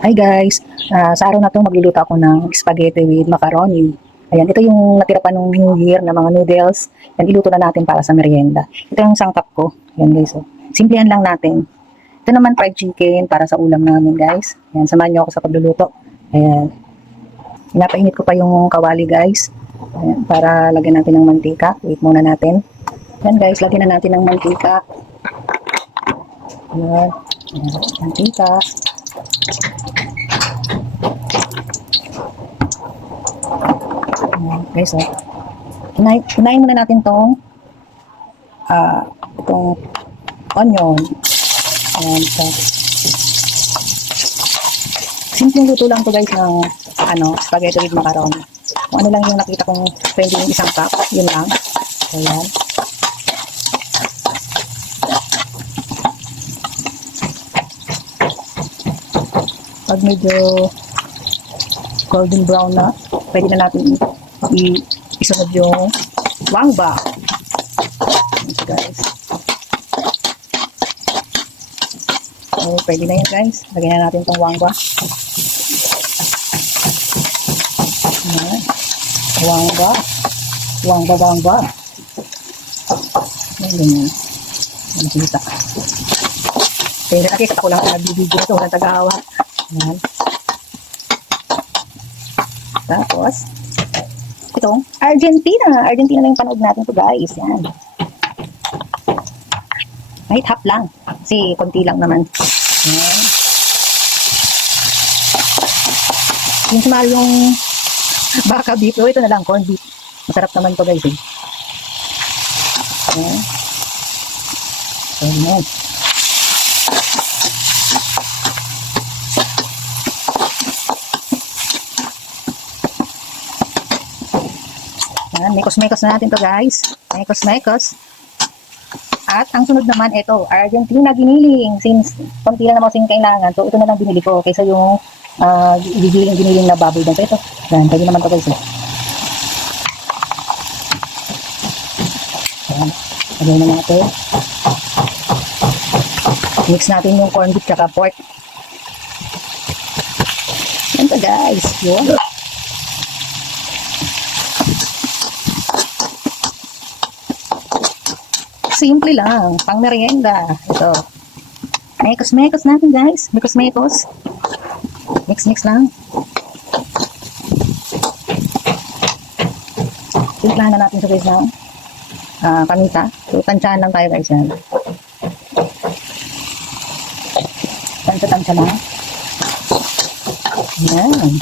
Hi guys, sa araw na to magluluto ako ng spaghetti with macaroni. Ayan, ito yung natira pa nung New Year na mga noodles. Yan, iluto na natin para sa merienda. Ito yung sangkap ko. Ayan guys, oh. Simplihan lang natin. Ito naman fried chicken para sa ulam namin guys. Ayan, samahan niyo ako sa pagluluto. Ayan, pinapainit ko pa yung kawali guys. Ayan, para lagyan natin ng mantika. Wait muna natin. Ayan guys, lagyan na natin ng mantika. Ayan, mantika. Guys, oh. Unahin muna natin itong onion. Ayan, so. Simpleng luto lang to guys ng spaghetti with macaroni. Kung ano lang yung nakita kong pwede yung isang cup, yun lang. Ayan. Pag medyo golden brown na, pwede na natin isunod yung wangba. Yes, guys. So, pwede na yun guys. Lagyan na natin itong wangba. Ayan. Wangba. Wangba. Ayan, ganyan. Nakita. Kaya nakikita ko lang na nagbibideo ito. Walang tagahawa. Ayan. Tapos, itong Argentina. Argentina lang yung panood natin to guys. Yan. Kahit half lang. Kasi konti lang naman. Yan. Yung mahal yung baka beef. O, ito na lang, corned beef. Masarap naman to guys. Yan. Ayan. Yan, mekos-mekos na natin to guys. Mekos-mekos. At ang sunod naman, ito, Argentina giniling. Since konti lang naman kasing kailangan, so ito na lang binili ko kaysa yung giniling na baboy dyan. So ito, yan, pwede naman to guys. Yan, lagay na natin. Mix natin yung corned beef tsaka pork. Yan to guys. Yun. Simple lang, pang merienda. Ito. Mekos-mekos natin guys. Mekos-mekos. Mix-mix lang. Timplahan na natin sa guys ng paminta. So, tansyahan lang tayo guys yan. Tansya-tansya lang. Yan.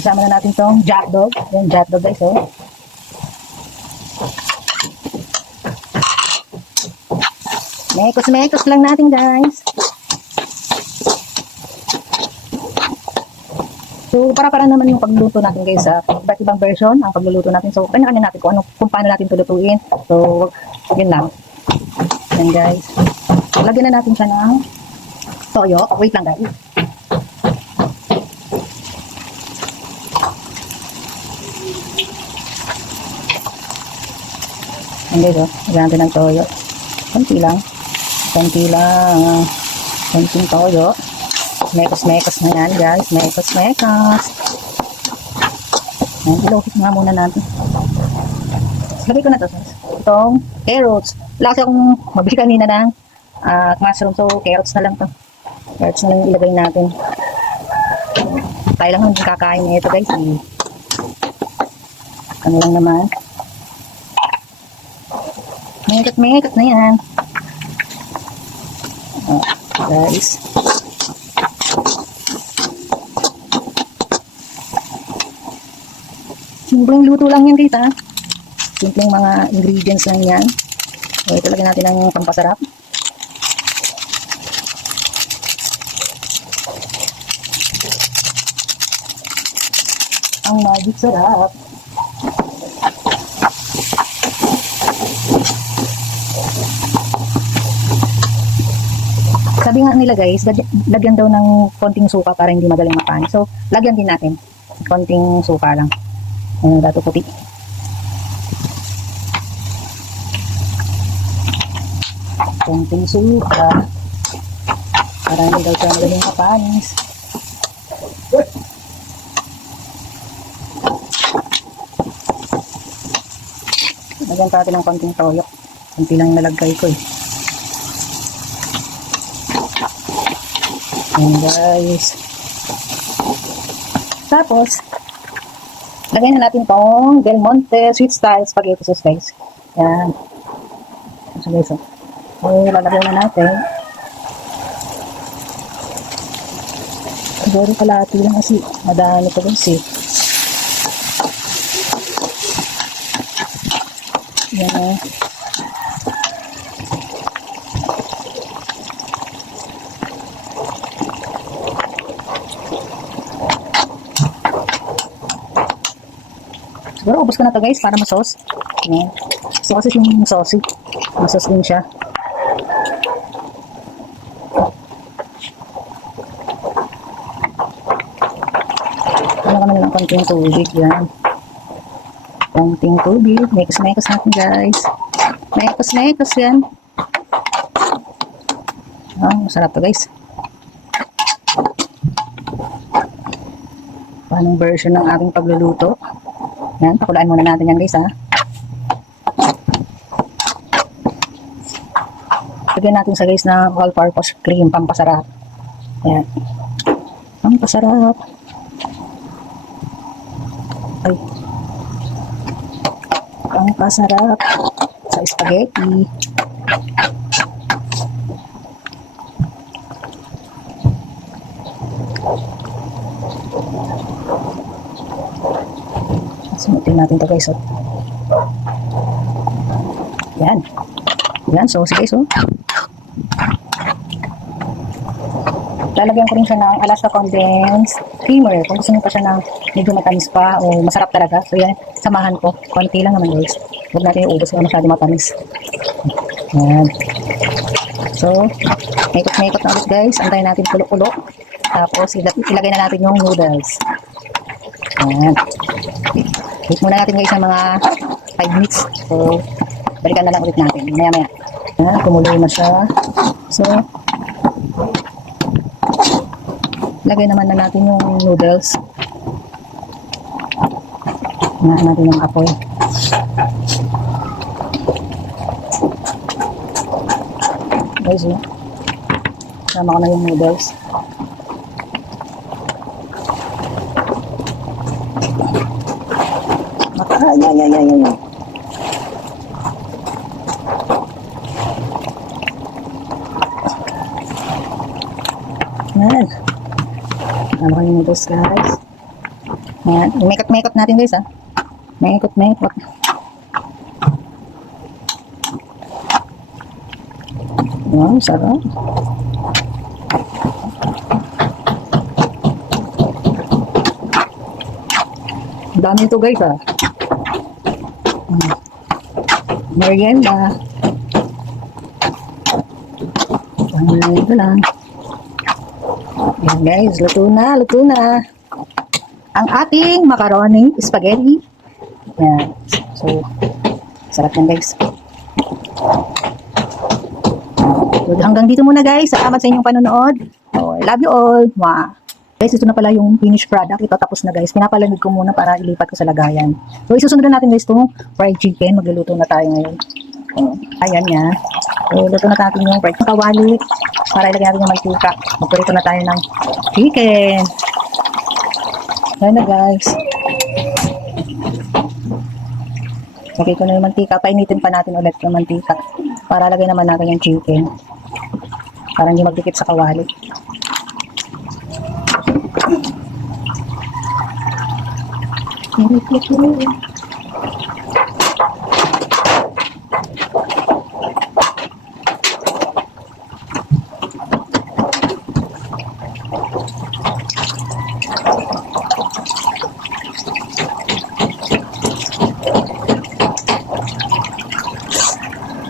Isama na natin itong jatdog. Yan, jatdog guys, oh. Mekos-mekos lang natin guys. So para naman yung pagluto natin guys sa iba't ibang version ang pagluluto natin. So kanya-kanya natin kung paano natin tulutuin. So yun lang. Yan guys. Lagyan na natin siya ng toyo. Wait lang guys. Yan guys, oh. Lagyan natin ng toyo. Konti lang. Konting toyo. Mekos-mekos na yan guys. Mekos-mekos. Ilokit nga muna natin. Lagay ko na to guys. Itong carrots. Wala kasi akong mabili kanina ng mushroom. So carrots na lang to. Carrots na lang ilagay natin. Tayo lang hindi kakain na ito guys. Ano lang naman. Mekos na yan. Guys. Simpleng luto lang yan guys ha. Simpleng mga ingredients lang yan. So, ito lagyan natin ng pampasarap. Ang magic sarap. Sabi nga nila guys, lagyan daw ng konting suka para hindi madaling makain. So, lagyan din natin. Konting suka lang. Dato puti. Konting suka. Para hindi daw siya magaling kapanis. Lagyan pa natin ng konting toyo. Konti lang nalagay ko eh. Ayan guys. Tapos, lagyan na natin tong Del Monte Sweet Style Spaghetti Sauce guys. Ayan. So guys, lalagyan na natin. Siguro kalahati lang kasi madami ko guys eh. Ayan. Siguro ubos ko na to guys para ma-sauce. Ayan. So kasi yung sauce, ma-sauce din siya. Ano kami ng konting tubig yan. Konting tubig. Mekos-mekos natin guys. Mekos-mekos yan. Masarap to guys. Panong version ng aking pagluluto. Yan, pakulaan muna natin yan guys ha. Lagyan natin sa guys na all-purpose cream, pampasarap. Yan. Pampasarap. Ay. Pampasarap sa spaghetti. Sunutin natin to guys. Yan. Yan, so sige guys. Lalagyan ko rin siya ng Alaska condensed creamer. Kung gusto nyo pa siya ng medyo matamis pa o masarap talaga. So yan, samahan ko. Konti lang naman guys. Huwag natin iubos kung masyado matamis. Yan. So, maikot-maikot na ulit guys. Antayin natin kulo-kulo. Tapos ilagay na natin yung noodles. Yan. Wait muna natin guys ng mga 5 minutes. So, balikan na lang ulit natin. Maya-maya. Yan, kumulo na siya. So, lagay naman na natin yung noodles. Hinahan natin yung apoy. Guys, sama ko na yung noodles. Ay. Yan. Sama ko yung noodles guys. Yan. Mekot-mekot natin guys ha. Mekot-mekot. Wow, sarap. Dami ito guys ha. Merienda. Ito lang. Yan guys, luto na. Ang ating macaroni spaghetti. Yan. So, sarap yan guys. So, hanggang dito muna guys. Salamat sa inyong panonood. Oh, I love you all. Mwah. Guys, ito na pala yung finished product. Ito tapos na guys. Pinapalamig ko muna para ilipat ko sa lagayan. So, isusunod na natin guys itong fried chicken. Magluluto na tayo ngayon. Ayan nga. So, luto na natin yung fried kawali. Para ilagay natin yung mantika. Magpurito na tayo ng chicken. Ayan na guys. Lagay ko na yung mantika. Painitin pa natin ulit yung mantika. Para lagay naman natin yung chicken. Para hindi magdikit sa kawali.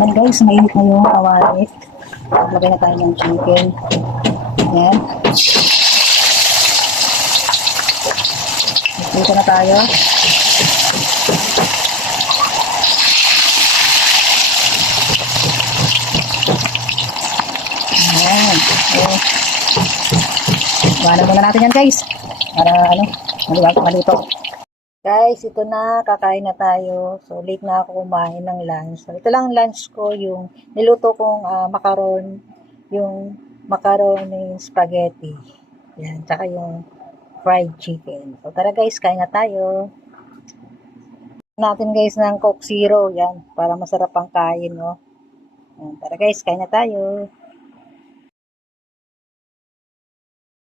Yan guys, mainit na yung kawali. Lagay na tayo ng chicken. Yan. Dito na tayo. Ayan. So, Iwanan muna natin yan guys. Para ano, maluto. Guys, ito na, kakain na tayo. So, late na ako kumain ng lunch. So, ito lang ang lunch ko, yung niluto kong macaron, yung macaroni spaghetti. Yan, tsaka yung fried chicken. So, tara guys, kain na tayo. Natin guys ng Coke Zero, yan, para masarap ang kain, no. Yan, tara guys, kain na tayo.